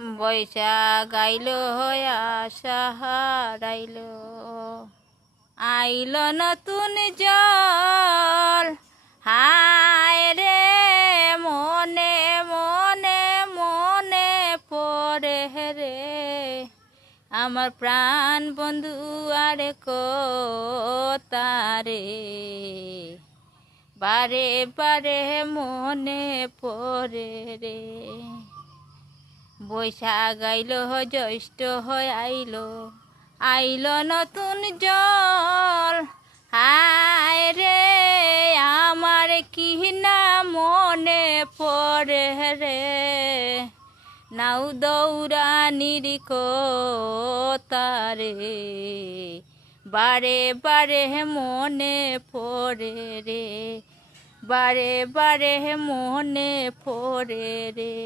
বৈশাখ আইল আশা হারাইল, আইল নতুন জল, হায় রে মনে মনে মনে পড়ে রে আমার প্রাণ বন্ধু আর তারে, বারে বারে মনে পড়ে রে। বৈশাখ আইল জ্যৈষ্ঠ আইল, আইল নতুন জল, হায় রে আমার কি না মনে পড়ে রে নাও দৌড়ানির তারে, বারে বারে মনে পড়ে রে, বারে বারে মনে পড়ে রে।